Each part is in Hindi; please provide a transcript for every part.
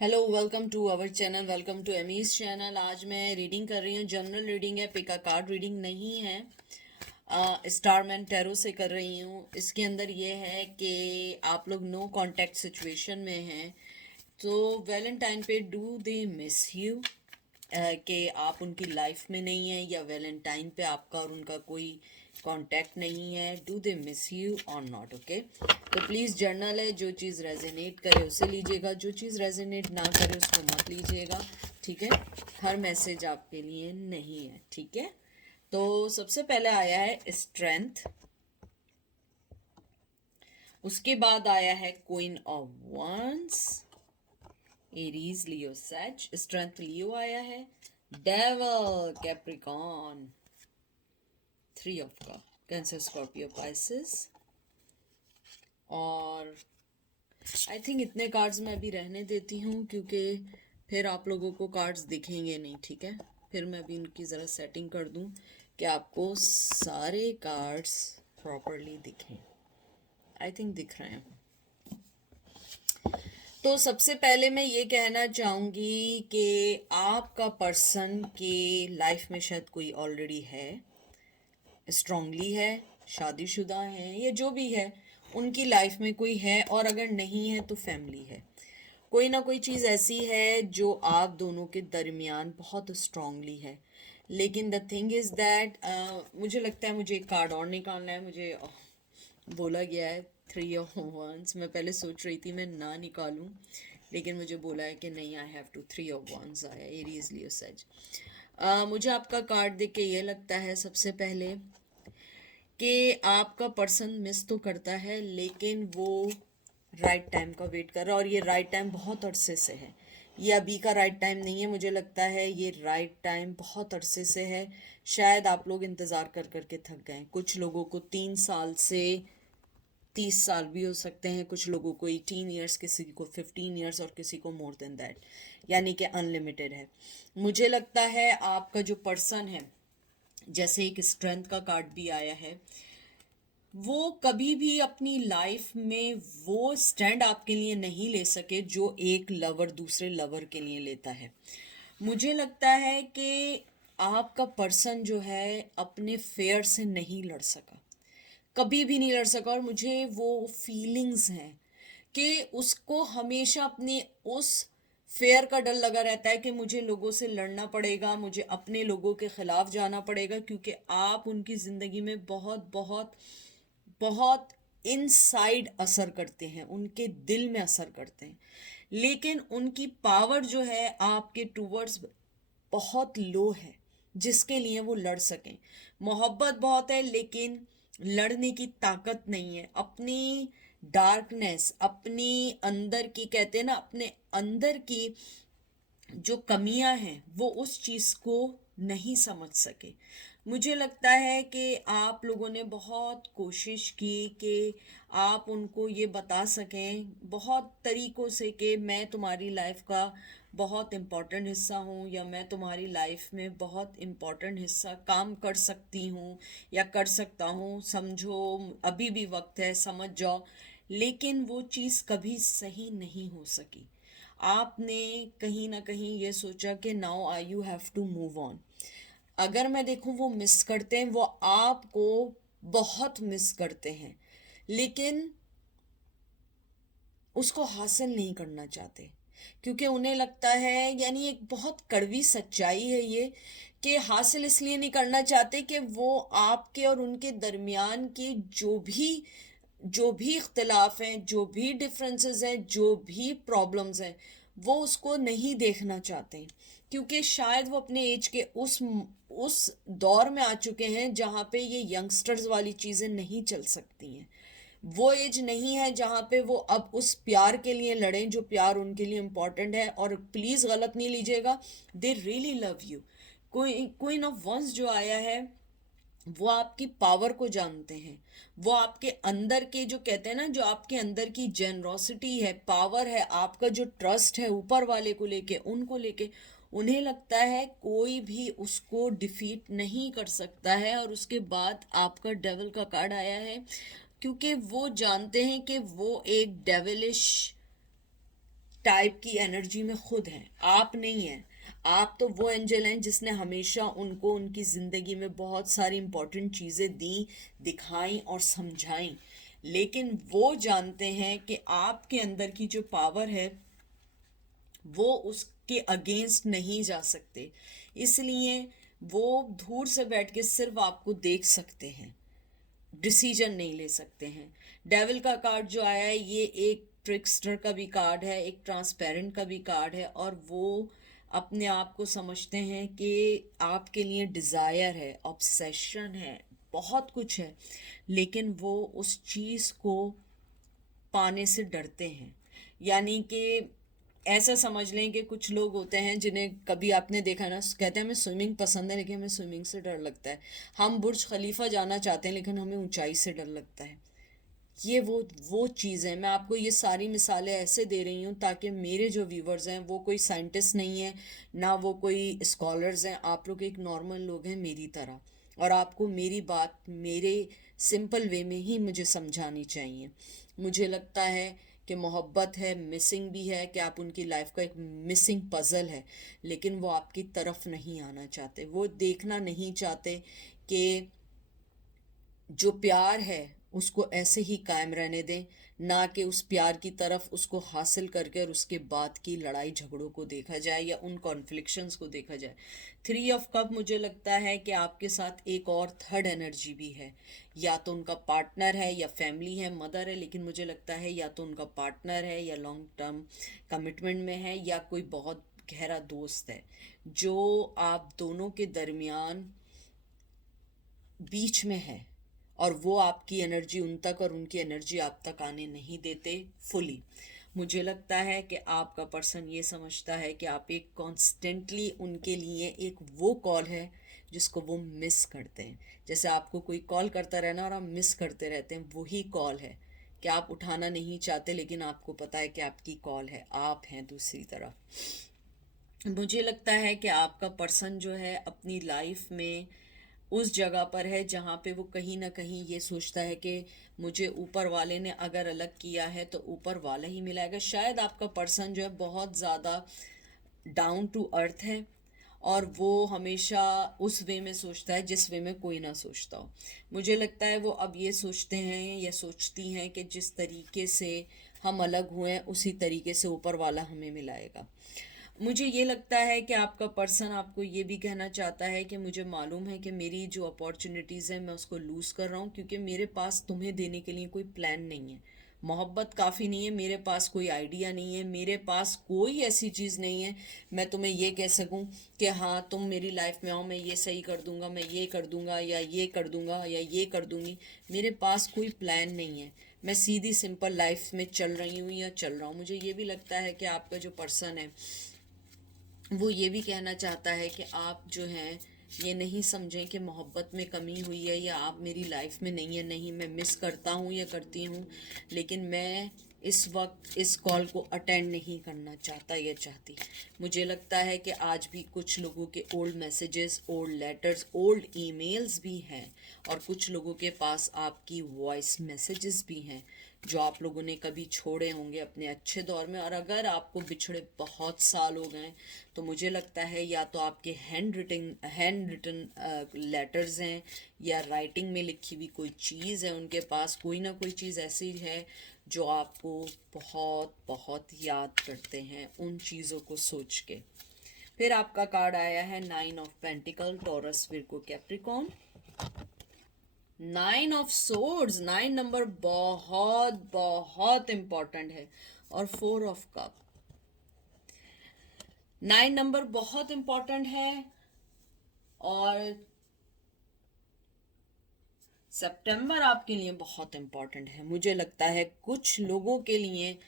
Hello, welcome to our channel, welcome to Amy's channel. आज मैं रीडिंग कर रही हूँ, जनरल रीडिंग है, पिक अ कार्ड रीडिंग नहीं है। स्टारमैन टैरो से कर रही हूँ। इसके अंदर ये है कि आप लोग नो कांटेक्ट सिचुएशन में हैं, तो वैलेंटाइन पे डू दे मिस यू, कि आप उनकी लाइफ में नहीं है, या वैलेंटाइन पे आपका और उनका कोई कांटेक्ट नहीं है। डू दे मिस यू और नॉट? ओके, तो प्लीज़ जर्नल है, जो चीज़ रेजोनेट करे उसे लीजिएगा, जो चीज़ रेजोनेट ना करे उसको मत लीजिएगा। ठीक है, हर मैसेज आपके लिए नहीं है। ठीक है, तो सबसे पहले आया है स्ट्रेंथ, उसके बाद आया है queen of wands, Aries, Leo, Sag. Strength Leo आया है, devil, Capricorn, three of cup, Cancer, Scorpio, Pisces. और आई थिंक इतने कार्ड्स मैं अभी रहने देती हूँ, क्योंकि फिर आप लोगों को कार्ड्स दिखेंगे नहीं। ठीक है, फिर मैं अभी इनकी ज़रा सेटिंग कर दूँ कि आपको सारे कार्ड्स प्रॉपरली दिखें। आई थिंक दिख रहे हैं। तो सबसे पहले मैं ये कहना चाहूँगी कि आपका पर्सन के लाइफ में शायद कोई ऑलरेडी है, स्ट्रांगली है, शादीशुदा है, या जो भी है उनकी लाइफ में कोई है, और अगर नहीं है तो फैमिली है। कोई ना कोई चीज़ ऐसी है जो आप दोनों के दरमियान बहुत स्ट्रांगली है। लेकिन द थिंग इज़ दैट मुझे लगता है मुझे एक कार्ड और निकालना है। मुझे बोला गया है थ्री ऑफ वंस। मैं पहले सोच रही थी मैं ना निकालूं, लेकिन मुझे बोला है कि नहीं, I have to, three of wands आया, एरीज, लियो, सज। मुझे आपका कार्ड देख के ये लगता है सबसे पहले कि आपका पर्सन मिस तो करता है, लेकिन वो राइट टाइम का वेट कर रहा है, और ये राइट टाइम बहुत अरसे से है। ये अभी का राइट टाइम नहीं है, मुझे लगता है ये राइट टाइम बहुत अरसे से है। शायद आप लोग इंतज़ार कर करके थक गए। कुछ लोगों को 3 साल से 30 साल भी हो सकते हैं, कुछ लोगों को 18 ईयर्स, किसी को 15 ईयर्स, और किसी को मोर देन दैट, यानी कि अनलिमिटेड है। मुझे लगता है आपका जो पर्सन है, जैसे एक स्ट्रेंथ का कार्ड भी आया है, वो कभी भी अपनी लाइफ में वो स्टैंड आपके लिए नहीं ले सके जो एक लवर दूसरे लवर के लिए लेता है। मुझे लगता है कि आपका पर्सन जो है अपने फेयर से नहीं लड़ सका, कभी भी नहीं लड़ सका, और मुझे वो फीलिंग्स हैं कि उसको हमेशा अपने उस फेयर का डर लगा रहता है कि मुझे लोगों से लड़ना पड़ेगा, मुझे अपने लोगों के खिलाफ जाना पड़ेगा, क्योंकि आप उनकी ज़िंदगी में बहुत बहुत बहुत इनसाइड असर करते हैं, उनके दिल में असर करते हैं। लेकिन उनकी पावर जो है आपके टूवर्ड्स बहुत लो है, जिसके लिए वो लड़ सकें। मोहब्बत बहुत है, लेकिन लड़ने की ताकत नहीं है। अपनी डार्कनेस, अपनी अंदर की, कहते हैं ना, अपने अंदर की जो कमियां हैं, वो उस चीज़ को नहीं समझ सके। मुझे लगता है कि आप लोगों ने बहुत कोशिश की कि आप उनको ये बता सकें बहुत तरीक़ों से कि मैं तुम्हारी लाइफ का बहुत इम्पोर्टेंट हिस्सा हूँ, या मैं तुम्हारी लाइफ में बहुत इम्पोर्टेंट हिस्सा काम कर सकती हूँ या कर सकता हूँ, समझो अभी भी वक्त है, समझ जाओ। लेकिन वो चीज़ कभी सही नहीं हो सकी। आपने कहीं ना कहीं ये सोचा कि now I you have to move on. अगर मैं देखूं, वो मिस करते हैं, वो आपको बहुत मिस करते हैं, लेकिन उसको हासिल नहीं करना चाहते, क्योंकि उन्हें लगता है, यानी एक बहुत कड़वी सच्चाई है ये, कि हासिल इसलिए नहीं करना चाहते कि वो आपके और उनके दरमियान के जो भी इख्तलाफ हैं, जो भी डिफरेंसेस हैं, जो भी प्रॉब्लम्स हैं, वो उसको नहीं देखना चाहते, क्योंकि शायद वो अपने एज के उस दौर में आ चुके हैं जहाँ पे ये यंगस्टर्स वाली चीज़ें नहीं चल सकती हैं। वो एज नहीं है जहाँ पे वो अब उस प्यार के लिए लड़ें जो प्यार उनके लिए इम्पोर्टेंट है। और प्लीज़ गलत नहीं लीजिएगा, they really love you. Queen of wands जो आया है, वो आपकी पावर को जानते हैं। वो आपके अंदर के, जो कहते हैं ना, जो आपके अंदर की जेनरोसिटी है, पावर है, आपका जो ट्रस्ट है ऊपर वाले को लेके, उनको लेके, उन्हें लगता है कोई भी उसको डिफीट नहीं कर सकता है। और उसके बाद आपका डेविल का कार्ड आया है, क्योंकि वो जानते हैं कि वो एक डेविलिश टाइप की एनर्जी में खुद हैं, आप नहीं हैं। आप तो वो एंजल हैं जिसने हमेशा उनको उनकी ज़िंदगी में बहुत सारी इंपॉर्टेंट चीज़ें दी, दिखाई और समझाई, लेकिन वो जानते हैं कि आपके अंदर की जो पावर है वो उसके अगेंस्ट नहीं जा सकते, इसलिए वो दूर से बैठ के सिर्फ आपको देख सकते हैं, डिसीजन नहीं ले सकते हैं। डेविल का कार्ड जो आया है ये एक ट्रिक्स्टर का भी कार्ड है, एक ट्रांसपेरेंट का भी कार्ड है, और वो अपने आप को समझते हैं कि आपके लिए डिज़ायर है, ऑब्सेशन है, बहुत कुछ है, लेकिन वो उस चीज़ को पाने से डरते हैं। यानी कि ऐसा समझ लें कि कुछ लोग होते हैं जिन्हें कभी आपने देखा ना, कहते हैं हमें स्विमिंग पसंद है लेकिन हमें स्विमिंग से डर लगता है। हम बुर्ज खलीफा जाना चाहते हैं लेकिन हमें ऊंचाई से डर लगता है। ये वो चीज़ है। मैं आपको ये सारी मिसालें ऐसे दे रही हूँ ताकि मेरे जो व्यूवर्स हैं वो कोई साइंटिस्ट नहीं है, ना वो कोई स्कॉलर्स हैं, आप लोग एक नॉर्मल लोग हैं मेरी तरह, और आपको मेरी बात मेरे सिंपल वे में ही मुझे समझानी चाहिए। मुझे लगता है कि मोहब्बत है, मिसिंग भी है, कि आप उनकी लाइफ का एक मिसिंग पज़ल है, लेकिन वो आपकी तरफ नहीं आना चाहते, वो देखना नहीं चाहते कि जो प्यार है उसको ऐसे ही कायम रहने दें, ना कि उस प्यार की तरफ उसको हासिल करके और उसके बाद की लड़ाई झगड़ों को देखा जाए या उन कॉन्फ्लिक्शंस को देखा जाए। 3 ऑफ कप मुझे लगता है कि आपके साथ एक और थर्ड एनर्जी भी है, या तो उनका पार्टनर है या फैमिली है, मदर है, लेकिन मुझे लगता है या तो उनका पार्टनर है या लॉन्ग टर्म कमिटमेंट में है या कोई बहुत गहरा दोस्त है जो आप दोनों के दरमियान बीच में है, और वो आपकी एनर्जी उन तक और उनकी एनर्जी आप तक आने नहीं देते फुली। मुझे लगता है कि आपका पर्सन ये समझता है कि आप एक कॉन्स्टेंटली उनके लिए एक वो कॉल है जिसको वो मिस करते हैं। जैसे आपको कोई कॉल करता रहना और आप मिस करते रहते हैं, वही कॉल है कि आप उठाना नहीं चाहते लेकिन आपको पता है कि आपकी कॉल है, आप हैं दूसरी तरफ। मुझे लगता है कि आपका पर्सन जो है अपनी लाइफ में उस जगह पर है जहाँ पे वो कहीं ना कहीं ये सोचता है कि मुझे ऊपर वाले ने अगर अलग किया है तो ऊपर वाला ही मिलाएगा। शायद आपका पर्सन जो है बहुत ज़्यादा डाउन टू अर्थ है, और वो हमेशा उस वे में सोचता है जिस वे में कोई ना सोचता हो। मुझे लगता है वो अब ये सोचते हैं या सोचती हैं कि जिस तरीके से हम अलग हुए हैं उसी तरीके से ऊपर वाला हमें मिलाएगा। मुझे ये लगता है कि आपका पर्सन आपको ये भी कहना चाहता है कि मुझे मालूम है कि मेरी जो अपॉर्चुनिटीज़ है मैं उसको लूज़ कर रहा हूँ, क्योंकि मेरे पास तुम्हें देने के लिए कोई प्लान नहीं है। मोहब्बत काफ़ी नहीं है, मेरे पास कोई आइडिया नहीं है, मेरे पास कोई ऐसी चीज़ नहीं है मैं तुम्हें ये कह सकूं कि हाँ तुम मेरी लाइफ में आओ, मैं ये सही कर दूंगा, मैं ये कर दूंगा या ये कर दूंगा या ये कर दूंगी। मेरे पास कोई प्लान नहीं है, मैं सीधी सिंपल लाइफ में चल रही हूँ या चल रहा हूँ। मुझे ये भी लगता है कि आपका जो पर्सन है वो ये भी कहना चाहता है कि आप जो हैं ये नहीं समझें कि मोहब्बत में कमी हुई है या आप मेरी लाइफ में नहीं है। नहीं, मैं मिस करता हूँ या करती हूँ, लेकिन मैं इस वक्त इस कॉल को अटेंड नहीं करना चाहता या चाहती। मुझे लगता है कि आज भी कुछ लोगों के old messages, old letters, old emails भी हैं, और कुछ लोगों के पास आपकी वॉइस मैसेजेस भी हैं जो आप लोगों ने कभी छोड़े होंगे अपने अच्छे दौर में। और अगर आपको बिछड़े बहुत साल हो गए तो मुझे लगता है या तो आपके हैंड रिटन लेटर्स हैं या राइटिंग में लिखी हुई कोई चीज़ है, उनके पास कोई ना कोई चीज़ ऐसी है जो आपको बहुत बहुत याद करते हैं उन चीज़ों को सोच के। फिर आपका कार्ड आया है 9 of pentacle, taurus, Virgo, Capricorn. 9 of swords, 9 number बहुत बहुत इम्पोर्टेंट है, और 4 ऑफ कप। 9 नंबर बहुत इम्पोर्टेंट है, और सितंबर आपके लिए बहुत इम्पोर्टेंट है। मुझे लगता है कुछ लोगों के लिए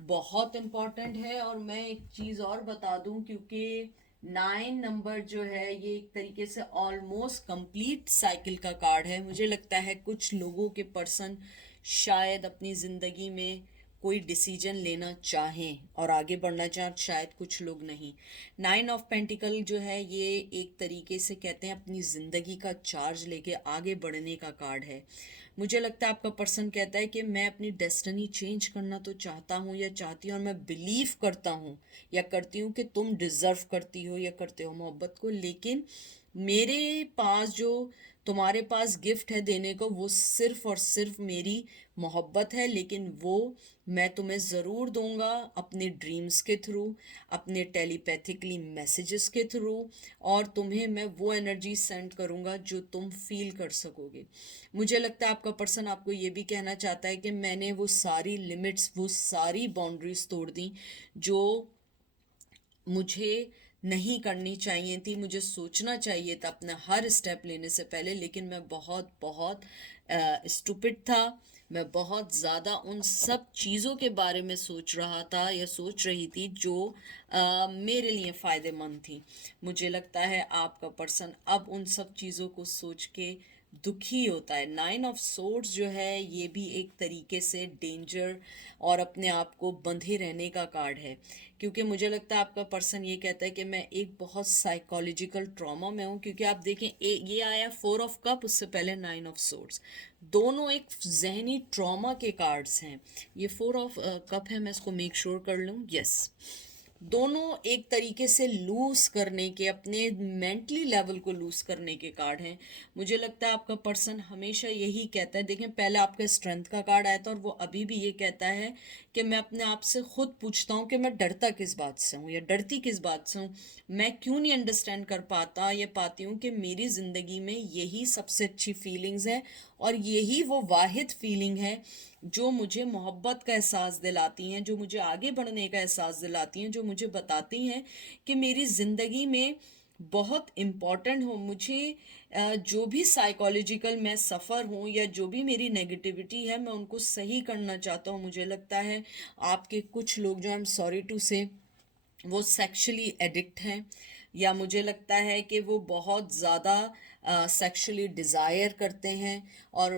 बहुत इम्पोर्टेंट है। और मैं एक चीज़ और बता दूं, क्योंकि 9 नंबर जो है ये एक तरीके से ऑलमोस्ट कंप्लीट साइकिल का कार्ड है। मुझे लगता है कुछ लोगों के पर्सन शायद अपनी ज़िंदगी में कोई डिसीजन लेना चाहें और आगे बढ़ना चाहें, शायद कुछ लोग नहीं। 9 ऑफ पेंटिकल जो है ये एक तरीके से कहते हैं अपनी ज़िंदगी का चार्ज लेके आगे बढ़ने का कार्ड है। मुझे लगता है आपका पर्सन कहता है कि मैं अपनी डेस्टिनी चेंज करना तो चाहता हूँ या चाहती हूँ, और मैं बिलीव करता हूँ या करती हूँ कि तुम डिज़र्व करती हो या करते हो मोहब्बत को, लेकिन मेरे पास जो तुम्हारे पास गिफ्ट है देने को वो सिर्फ और सिर्फ मेरी मोहब्बत है, लेकिन वो मैं तुम्हें ज़रूर दूंगा अपने ड्रीम्स के थ्रू, अपने टेलीपैथिकली मैसेजेस के थ्रू, और तुम्हें मैं वो एनर्जी सेंड करूंगा जो तुम फील कर सकोगे। मुझे लगता है आपका पर्सन आपको ये भी कहना चाहता है कि मैंने वो सारी लिमिट्स, वो सारी बाउंड्रीज तोड़ दी जो मुझे नहीं करनी चाहिए थी। मुझे सोचना चाहिए था अपना हर स्टेप लेने से पहले, लेकिन मैं बहुत बहुत स्टूपिड था। मैं बहुत ज़्यादा उन सब चीज़ों के बारे में सोच रहा था या सोच रही थी जो मेरे लिए फ़ायदेमंद थी। मुझे लगता है आपका पर्सन अब उन सब चीज़ों को सोच के दुखी होता है। 9 ऑफ सोर्ड्स जो है ये भी एक तरीके से डेंजर और अपने आप को बंधे रहने का कार्ड है, क्योंकि मुझे लगता है आपका पर्सन ये कहता है कि मैं एक बहुत साइकोलॉजिकल ट्रॉमा में हूँ। क्योंकि आप देखें ये आया 4 ऑफ कप, उससे पहले 9 ऑफ सोर्ड्स, दोनों एक जहनी ट्रॉमा के कार्ड्स हैं। ये 4 ऑफ कप है, मैं इसको मेक श्योर कर लूँ, यस। दोनों एक तरीके से लूज करने के, अपने मेंटली लेवल को लूज करने के कार्ड हैं। मुझे लगता है आपका पर्सन हमेशा यही कहता है, देखें पहले आपका स्ट्रेंथ का कार्ड आया था और वो अभी भी ये कहता है कि मैं अपने आप से खुद पूछता हूँ कि मैं डरता किस बात से हूँ या डरती किस बात से हूँ। मैं क्यों नहीं अंडरस्टैंड कर पाता या पाती हूँ कि मेरी ज़िंदगी में यही सबसे अच्छी फीलिंग्स है और यही वो वाहिद फीलिंग है जो मुझे मोहब्बत का एहसास दिलाती हैं, जो मुझे आगे बढ़ने का एहसास दिलाती हैं, जो मुझे बताती हैं कि मेरी ज़िंदगी में बहुत इम्पॉर्टेंट हो। मुझे जो भी साइकोलॉजिकल मैं सफ़र हूँ या जो भी मेरी नेगेटिविटी है, मैं उनको सही करना चाहता हूँ। मुझे लगता है आपके कुछ लोग जो, आई एम सॉरी टू से, वो सेक्सुअली एडिक्ट हैं, या मुझे लगता है कि वो बहुत ज़्यादा सेक्सुअली डिज़ायर करते हैं और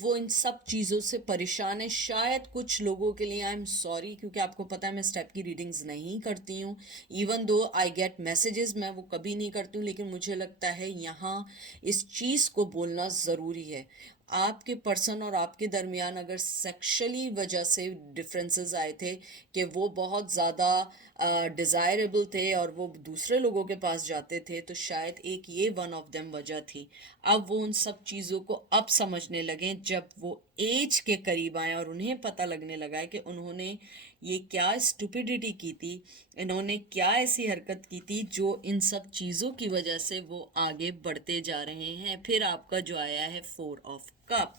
वो इन सब चीज़ों से परेशान है। शायद कुछ लोगों के लिए, आई एम सॉरी, क्योंकि आपको पता है मैं स्टेप की रीडिंग्स नहीं करती हूँ, even though I get messages, मैं वो कभी नहीं करती हूँ, लेकिन मुझे लगता है यहाँ इस चीज़ को बोलना ज़रूरी है। आपके पर्सन और आपके दरमियान अगर सेक्शुअली वजह से डिफरेंसेस आए थे कि वो बहुत ज़्यादा डिज़ायरेबल थे और वो दूसरे लोगों के पास जाते थे, तो शायद एक ये वन ऑफ देम वजह थी। अब वो उन सब चीज़ों को अब समझने लगे जब वो एज के करीब आए और उन्हें पता लगने लगा है कि उन्होंने ये क्या स्टुपिडिटी की थी, इन्होंने क्या ऐसी हरकत की थी जो इन सब चीज़ों की वजह से वो आगे बढ़ते जा रहे हैं। फिर आपका जो आया है 4 ऑफ कप,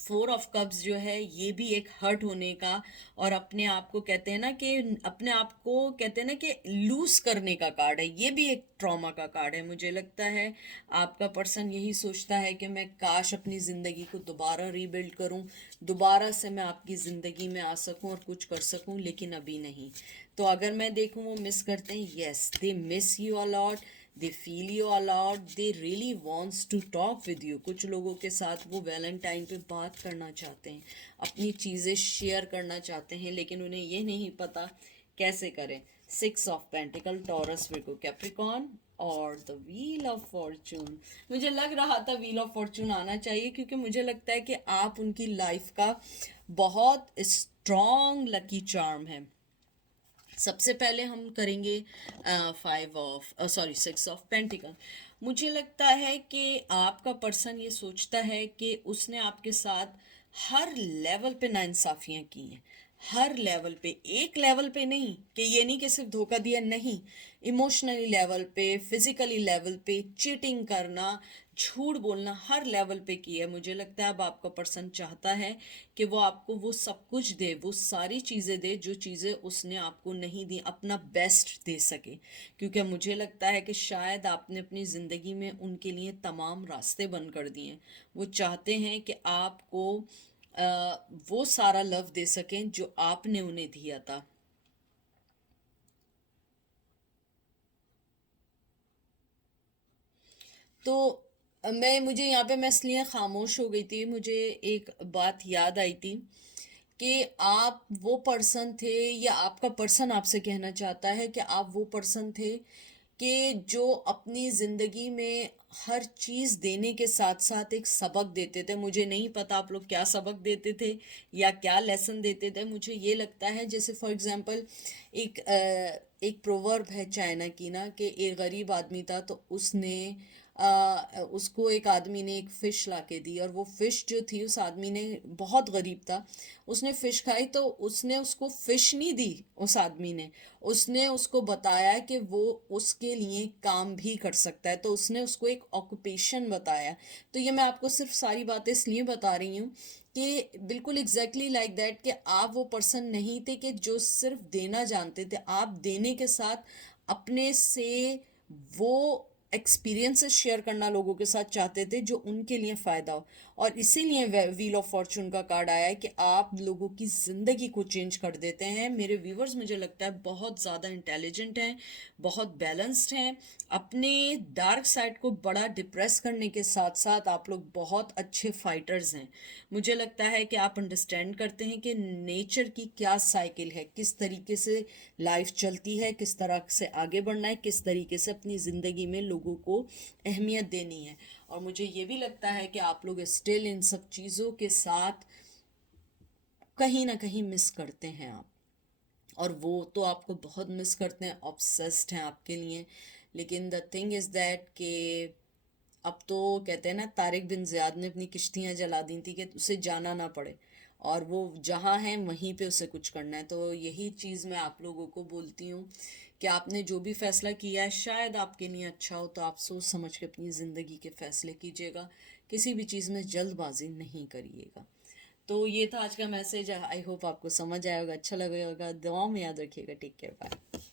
4 ऑफ कप्स जो है ये भी एक हर्ट होने का और अपने आप को कहते हैं ना कि अपने आप को कहते हैं ना कि लूज करने का कार्ड है। ये भी एक ट्रॉमा का कार्ड है। मुझे लगता है आपका पर्सन यही सोचता है कि मैं काश अपनी ज़िंदगी को दोबारा रीबिल्ड करूं, दोबारा से मैं आपकी ज़िंदगी में आ सकूं और कुछ कर सकूं, लेकिन अभी नहीं। तो अगर मैं देखूं वो मिस करते हैं, yes they miss you a lot, they feel you a lot, they really wants to talk with you. कुछ लोगों के साथ वो वैलेंटाइन पे बात करना चाहते हैं, अपनी चीज़ें शेयर करना चाहते हैं, लेकिन उन्हें ये नहीं पता कैसे करें। 6 of pentacle, taurus, Virgo, Capricorn और द व्हील ऑफ फॉर्चून। मुझे लग रहा था व्हील ऑफ फॉर्चून आना चाहिए, क्योंकि मुझे लगता है कि आप उनकी लाइफ का बहुत स्ट्रॉन्ग लकी चार्म है। सबसे पहले हम करेंगे 6 ऑफ पेंटिकल। मुझे लगता है कि आपका पर्सन ये सोचता है कि उसने आपके साथ हर लेवल पे नाइंसाफ़ियाँ की हैं, हर लेवल पे, एक लेवल पे नहीं, कि ये नहीं कि सिर्फ धोखा दिया, नहीं, इमोशनली लेवल पे, फिजिकली लेवल पे, चीटिंग करना, झूठ बोलना, हर लेवल पे की है। मुझे लगता है अब आपका पर्सन चाहता है कि वो आपको वो सब कुछ दे, वो सारी चीज़ें दे जो चीज़ें उसने आपको नहीं दी, अपना बेस्ट दे सके। क्योंकि मुझे लगता है कि शायद आपने अपनी ज़िंदगी में उनके लिए तमाम रास्ते बंद कर दिए हैं। वो चाहते हैं कि आपको वो सारा लव दे सकें जो आपने उन्हें दिया था। तो मुझे यहाँ पे, मैं इसलिए खामोश हो गई थी, मुझे एक बात याद आई थी कि आप वो पर्सन थे या आपका पर्सन आपसे कहना चाहता है कि आप वो पर्सन थे कि जो अपनी ज़िंदगी में हर चीज़ देने के साथ साथ एक सबक देते थे। मुझे नहीं पता आप लोग क्या सबक देते थे या क्या लेसन देते थे। मुझे ये लगता है जैसे फॉर एग्जांपल एक प्रोवर्ब है चाइना की ना कि एक गरीब आदमी था तो उसको एक आदमी ने एक फ़िश ला के दी और वो फ़िश जो थी उस आदमी ने बहुत गरीब था, उसने फ़िश खाई तो उसने उसको फ़िश नहीं दी उस आदमी ने, उसने उसको बताया कि वो उसके लिए काम भी कर सकता है, तो उसने उसको एक ऑक्यूपेशन बताया। तो ये मैं आपको सिर्फ सारी बातें इसलिए बता रही हूँ कि बिल्कुल एग्जैक्टली लाइक दैट कि आप वो पर्सन नहीं थे कि जो सिर्फ देना जानते थे, आप देने के साथ अपने से वो एक्सपीरियंसेस शेयर करना लोगों के साथ चाहते थे जो उनके लिए फ़ायदा हो। और इसीलिए व्हील ऑफ फॉर्चून का कार्ड आया है कि आप लोगों की ज़िंदगी को चेंज कर देते हैं। मेरे व्यूवर्स मुझे लगता है बहुत ज़्यादा इंटेलिजेंट हैं, बहुत बैलेंस्ड हैं, अपने डार्क साइड को बड़ा डिप्रेस करने के साथ साथ आप लोग बहुत अच्छे फाइटर्स हैं। मुझे लगता है कि आप अंडरस्टैंड करते हैं कि नेचर की क्या साइकिल है, किस तरीके से लाइफ चलती है, किस तरह से आगे बढ़ना है, किस तरीके से अपनी ज़िंदगी में लोगों को अहमियत देनी है। और मुझे ये भी लगता है कि आप लोग स्टिल इन सब चीज़ों के साथ कहीं ना कहीं मिस करते हैं आप, और वो तो आपको बहुत मिस करते हैं, ऑब्सेस्ड हैं आपके लिए। लेकिन द थिंग इज़ दैट कि अब तो कहते हैं ना, तारिक बिन ज़ियाद ने अपनी किश्तियाँ जला दी थी कि उसे जाना ना पड़े, और वो जहाँ है वहीं पे उसे कुछ करना है। तो यही चीज़ मैं आप लोगों को बोलती हूँ कि आपने जो भी फ़ैसला किया है शायद आपके लिए अच्छा हो, तो आप सोच समझ के अपनी ज़िंदगी के फ़ैसले कीजिएगा, किसी भी चीज़ में जल्दबाजी नहीं करिएगा। तो ये था आज का मैसेज। आई होप आपको समझ आया होगा, अच्छा लगा होगा। दुआओं में याद रखिएगा। Take care, bye.